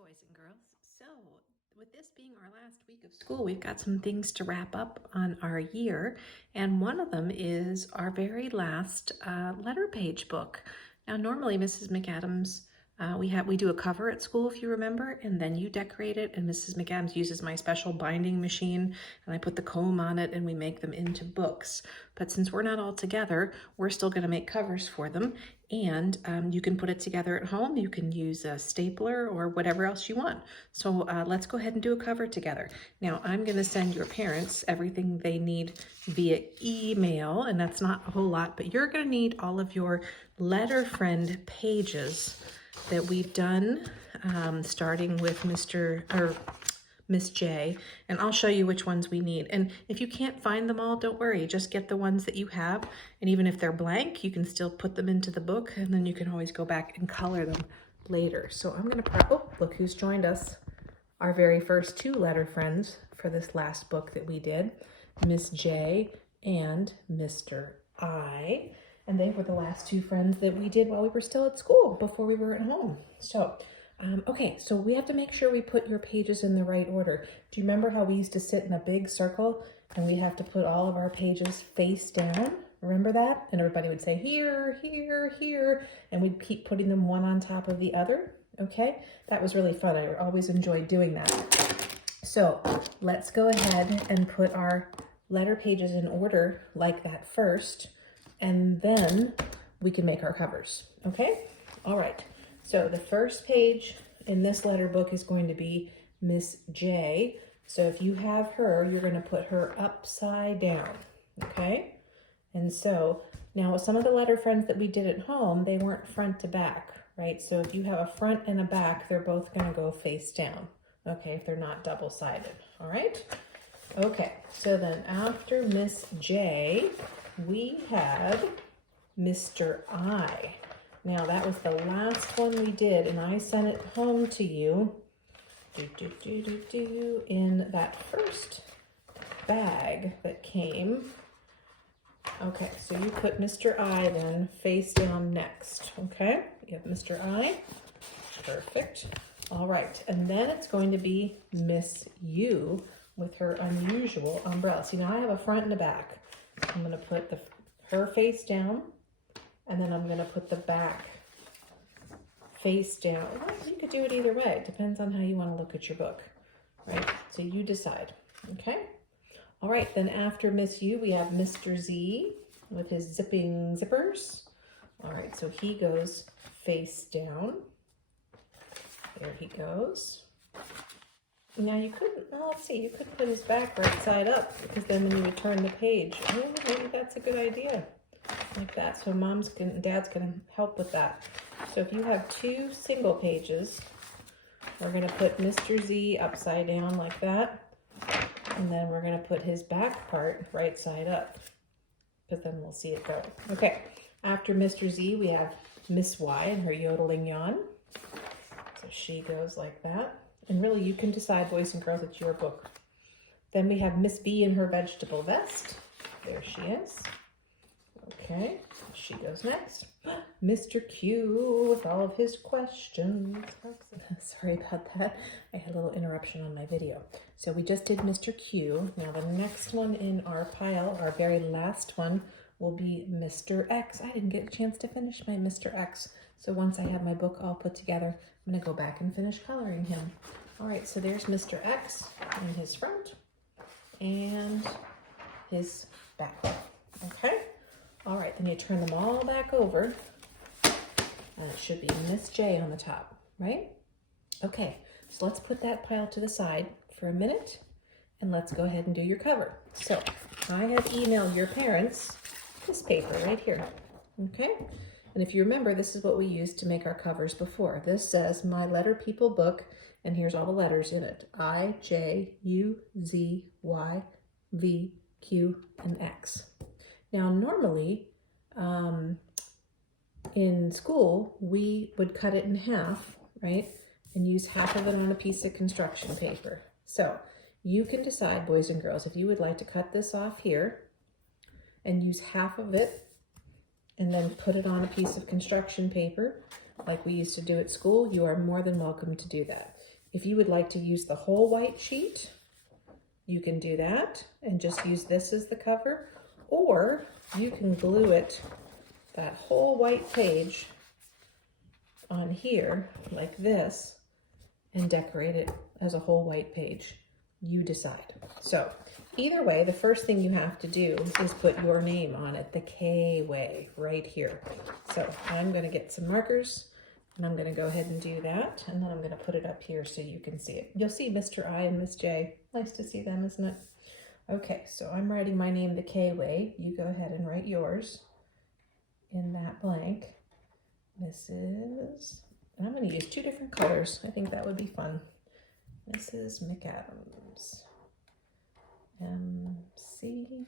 boys and girls. So, with this being our last week of school, we've got some things to wrap up on our year, and one of them is our very last letter page book. Now, normally, Mrs. McAdams, we do a cover at school, if you remember, and then you decorate it, and Mrs. McAdams uses my special binding machine, and I put the comb on it, and we make them into books. But since we're not all together, we're still going to make covers for them, and you can put it together at home. You can use a stapler or whatever else you want. So let's go ahead and do a cover together. Now, I'm going to send your parents everything they need via email, and that's not a whole lot, but you're going to need all of your letter friend pages that we've done, starting with Miss J, and I'll show you which ones we need. And if you can't find them all, don't worry, just get the ones that you have, and even if they're blank, you can still put them into the book, and then you can always go back and color them later. So I'm gonna, oh, look who's joined us. Our very first two letter friends for this last book that we did, Miss J and Mr. I. And they were the last two friends that we did while we were still at school, before we were at home. So, okay, so we have to make sure we put your pages in the right order. Do you remember how we used to sit in a big circle and we have to put all of our pages face down? Remember that? And everybody would say here, here, here, and we'd keep putting them one on top of the other, okay? That was really fun. I always enjoyed doing that. So let's go ahead and put our letter pages in order like that first, and then we can make our covers, okay? All right, so the first page in this letter book is going to be Miss J. So if you have her, you're gonna put her upside down, okay? And so now some of the letter friends that we did at home, they weren't front to back, right? So if you have a front and a back, they're both gonna go face down, okay, if they're not double-sided, all right? Okay, so then after Miss J, we had Mr. I. Now that was the last one we did, and I sent it home to you in that first bag that came. Okay, so you put Mr. I then face down next, okay? You have Mr. I, perfect. All right, and then it's going to be Miss U with her unusual umbrella. See, now I have a front and a back. I'm gonna put her face down, and then I'm gonna put the back face down. Well, you could do it either way. It depends on how you wanna look at your book, right? So you decide, okay? All right, then after Miss U, we have Mr. Z with his zipping zippers. All right, so he goes face down. There he goes. Now you couldn't, well, let's see, you could put his back right side up, because then when you would turn the page, oh, maybe that's a good idea, like that. So dad's gonna help with that. So if you have two single pages, we're gonna put Mr. Z upside down like that, and then we're gonna put his back part right side up, because then we'll see it go. Okay, after Mr. Z, we have Miss Y and her yodeling yawn. So she goes like that. And really, you can decide, boys and girls, it's your book. Then we have Miss B in her vegetable vest. There she is. Okay, she goes next. Mr. Q with all of his questions. Sorry about that. I had a little interruption on my video. So we just did Mr. Q. Now the next one in our pile, our very last one, will be Mr. X. I didn't get a chance to finish my Mr. X. So once I have my book all put together, I'm gonna go back and finish coloring him. All right, so there's Mr. X in his front and his back, okay? All right, then you turn them all back over. It should be Miss J on the top, right? Okay, so let's put that pile to the side for a minute, and let's go ahead and do your cover. So I have emailed your parents this paper right here, okay? And if you remember, this is what we used to make our covers before. This says My Letter People Book, and here's all the letters in it. I, J, U, Z, Y, V, Q, and X. Now, normally, in school, we would cut it in half, right? And use half of it on a piece of construction paper. So you can decide, boys and girls, if you would like to cut this off here and use half of it and then put it on a piece of construction paper like we used to do at school, you are more than welcome to do that. If you would like to use the whole white sheet, you can do that and just use this as the cover, or you can glue it, that whole white page on here like this, and decorate it as a whole white page. You decide. So either way, the first thing you have to do is put your name on it, the K way right here. So I'm going to get some markers and I'm going to go ahead and do that, and then I'm going to put it up here so you can see it. You'll see Mr. I and Miss J. Nice to see them, isn't it? Okay, so I'm writing my name the K way. You go ahead and write yours in that blank. Mrs. And I'm going to use 2 different colors. I think that would be fun. Mrs. McAdams. M-C-A-D-A-M-S.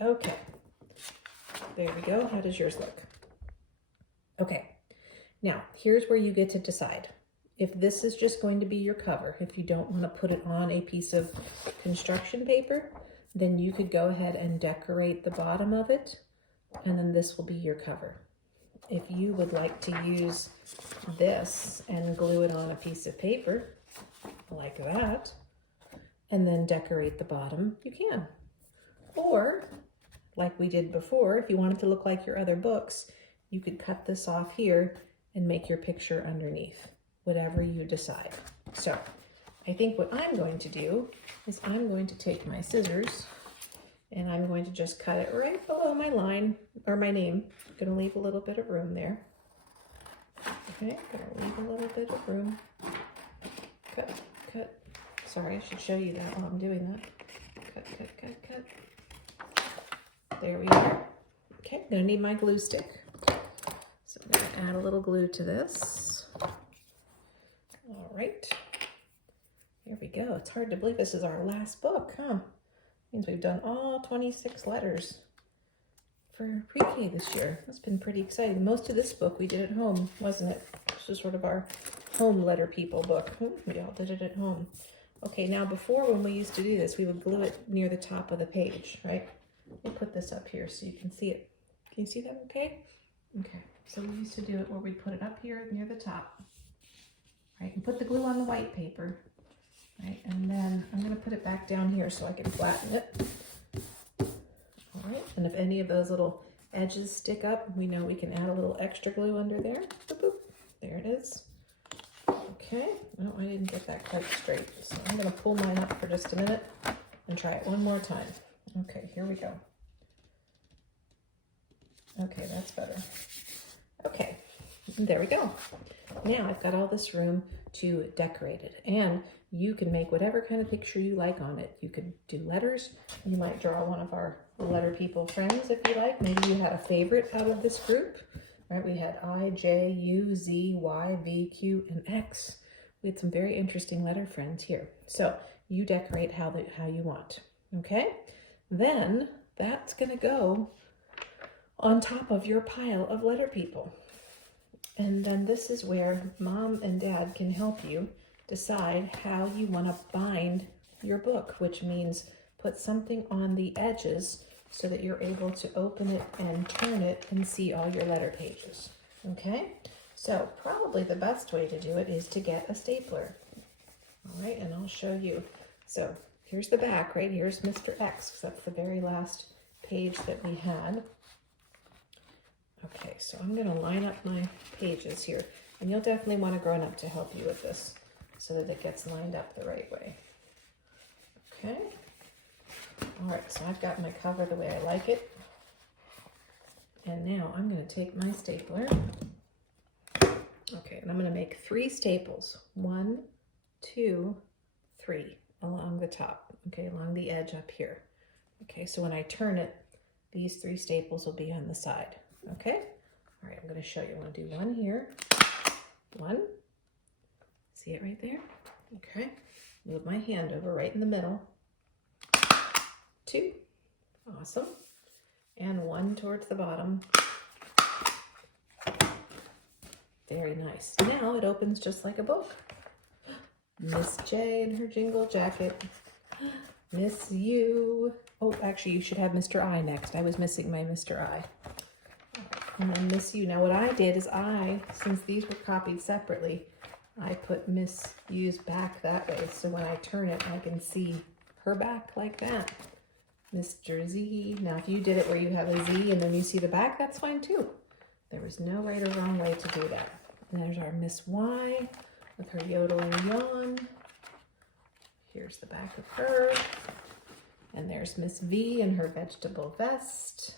Okay. There we go. How does yours look? Okay. Now, here's where you get to decide. If this is just going to be your cover, if you don't want to put it on a piece of construction paper, then you could go ahead and decorate the bottom of it, and then this will be your cover. If you would like to use this and glue it on a piece of paper like that, and then decorate the bottom, you can. Or, like we did before, if you want it to look like your other books, you could cut this off here and make your picture underneath, whatever you decide. So I think what I'm going to do is I'm going to take my scissors and I'm going to just cut it right below my line, or my name. I'm going to leave a little bit of room there. Okay, going to leave a little bit of room. Cut, cut. Sorry, I should show you that while I'm doing that. Cut, cut, cut, cut. There we are. Okay, I'm going to need my glue stick. So I'm going to add a little glue to this. All right. Here we go. It's hard to believe this is our last book, huh? Means we've done all 26 letters for pre-K this year. That's been pretty exciting. Most of this book we did at home, wasn't it? This is sort of our home letter people book. We all did it at home. Okay, now before, when we used to do this, we would glue it near the top of the page, right? We'll put this up here so you can see it. Can you see that okay? Okay, so we used to do it where we put it up here near the top, right? And put the glue on the white paper. Right, and then I'm going to put it back down here so I can flatten it. All right, and if any of those little edges stick up, we know we can add a little extra glue under there. Boop, boop. There it is. Okay, no, I didn't get that quite straight, so I'm going to pull mine up for just a minute and try it one more time. Okay, here we go. Okay, that's better. Okay, there we go. Now I've got all this room to decorate it, and you can make whatever kind of picture you like on it. You could do letters. You might draw one of our letter people friends if you like. Maybe you had a favorite out of this group. Right? We had I, J, U, Z, Y, V, Q, and X. We had some very interesting letter friends here. So you decorate how you want. Okay? Then that's going to go on top of your pile of letter people. And then this is where Mom and Dad can help you decide how you want to bind your book, which means put something on the edges so that you're able to open it and turn it and see all your letter pages. Okay? So probably the best way to do it is to get a stapler. All right, and I'll show you. So here's the back, right? Here's Mr. X, because that's the very last page that we had. Okay, so I'm going to line up my pages here, and you'll definitely want a grown-up to help you with this so that it gets lined up the right way. Okay. All right, so I've got my cover the way I like it. And now I'm going to take my stapler. Okay, and I'm going to make 3 staples. 1, 2, 3 along the top. Okay, along the edge up here. Okay, so when I turn it, these 3 staples will be on the side. Okay, all right, I'm going to show you. I'm going to do 1 here, 1, see it right there? Okay, move my hand over right in the middle, 2, awesome, and 1 towards the bottom. Very nice. Now it opens just like a book. Miss J in her jingle jacket. Miss U. Oh, actually, you should have Mr. I next. I was missing my Mr. I. And then Miss U. Now what I did is since these were copied separately, I put Miss U's back that way. So when I turn it, I can see her back like that. Mr. Z. Now if you did it where you have a Z and then you see the back, that's fine too. There was no right or wrong way to do that. And there's our Miss Y with her yodeling yawn. Here's the back of her. And there's Miss V in her vegetable vest.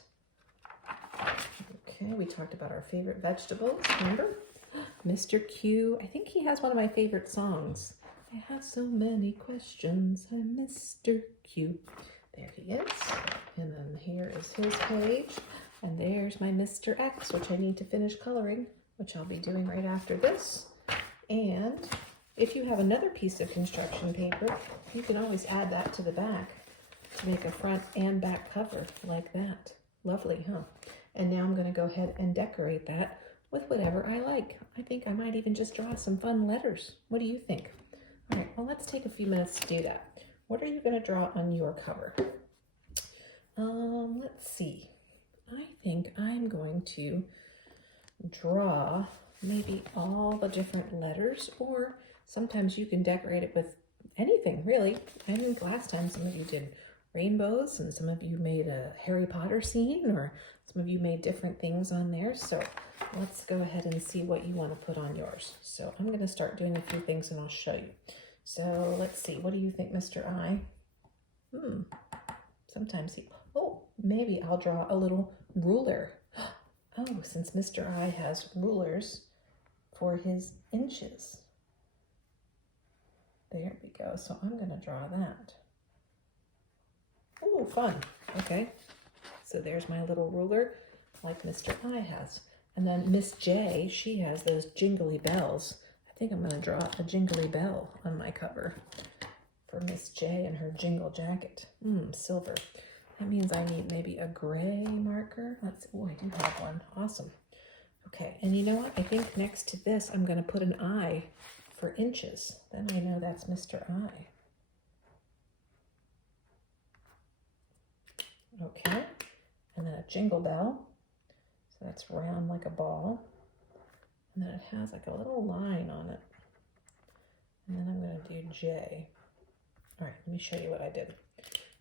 Okay, we talked about our favorite vegetables, remember? Mr. Q, I think he has one of my favorite songs. I have so many questions, I'm Mr. Q. There he is. And then here is his page. And there's my Mr. X, which I need to finish coloring, which I'll be doing right after this. And if you have another piece of construction paper, you can always add that to the back to make a front and back cover like that. Lovely, huh? And now I'm going to go ahead and decorate that with whatever I like. I think I might even just draw some fun letters. What do you think? All right, well, let's take a few minutes to do that. What are you going to draw on your cover? Let's see. I think I'm going to draw maybe all the different letters, or sometimes you can decorate it with anything, really. I think last time some of you did rainbows and some of you made a Harry Potter scene, or some of you made different things on there. So let's go ahead and see what you want to put on yours. So I'm going to start doing a few things and I'll show you. So let's see, what do you think, Mr. I? Sometimes maybe I'll draw a little ruler. Oh, since Mr. I has rulers for his inches. There we go. So I'm going to draw that. Oh, fun. Okay. So there's my little ruler like Mr. I has. And then Miss J, she has those jingly bells. I think I'm going to draw a jingly bell on my cover for Miss J and her jingle jacket. Silver. That means I need maybe a gray marker. Oh, I do have one. Awesome. Okay, and you know what? I think next to this, I'm going to put an I for inches. Then I know that's Mr. I. Okay, and then a jingle bell. So that's round like a ball. And then it has like a little line on it. And then I'm going to do J. All right, let me show you what I did.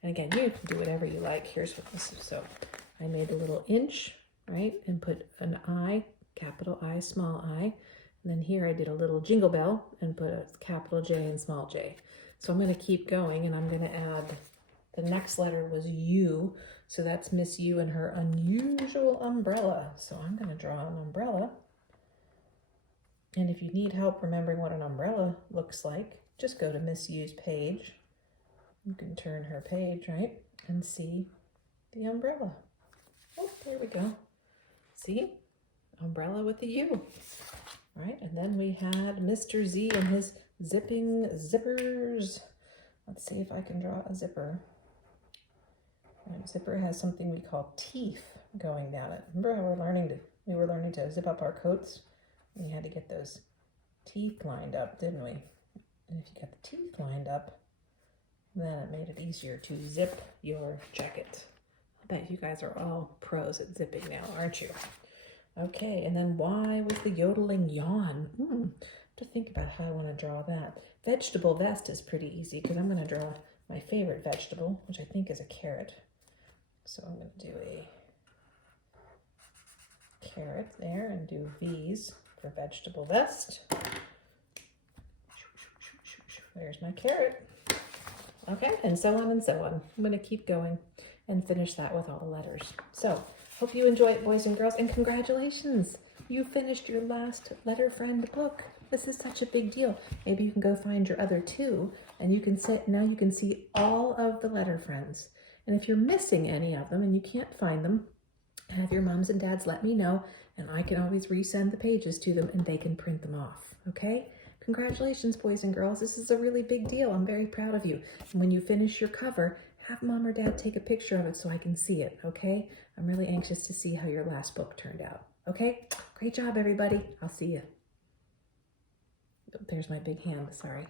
And again, you can do whatever you like. Here's what this is. So I made a little inch, right? And put an I, capital I, small I. And then here I did a little jingle bell and put a capital J and small j. So I'm going to keep going and I'm going to add, the next letter was U. So that's Miss U and her unusual umbrella. So I'm going to draw an umbrella. And if you need help remembering what an umbrella looks like, just go to Miss U's page. You can turn her page, right, and see the umbrella. Oh, there we go. See? Umbrella with the U, right? And then we had Mr. Z and his zipping zippers. Let's see if I can draw a zipper. And zipper has something we call teeth going down it. Remember how we were learning to zip up our coats? We had to get those teeth lined up, didn't we? And if you got the teeth lined up, then it made it easier to zip your jacket. I bet you guys are all pros at zipping now, aren't you? Okay, and then Y with the yodeling yawn. To think about how I want to draw that. Vegetable vest is pretty easy because I'm going to draw my favorite vegetable, which I think is a carrot. So I'm going to do a carrot there and do V's for vegetable vest. There's my carrot. Okay, and so on and so on. I'm going to keep going and finish that with all the letters. So, hope you enjoy it, boys and girls, and congratulations! You finished your last Letter Friend book. This is such a big deal. Maybe you can go find your other two, and you can now you can see all of the Letter Friends. And if you're missing any of them and you can't find them, have your moms and dads let me know, and I can always resend the pages to them, and they can print them off, okay? Congratulations, boys and girls. This is a really big deal. I'm very proud of you. And when you finish your cover, have mom or dad take a picture of it so I can see it, okay? I'm really anxious to see how your last book turned out, okay? Great job, everybody. I'll see you. There's my big hand, sorry.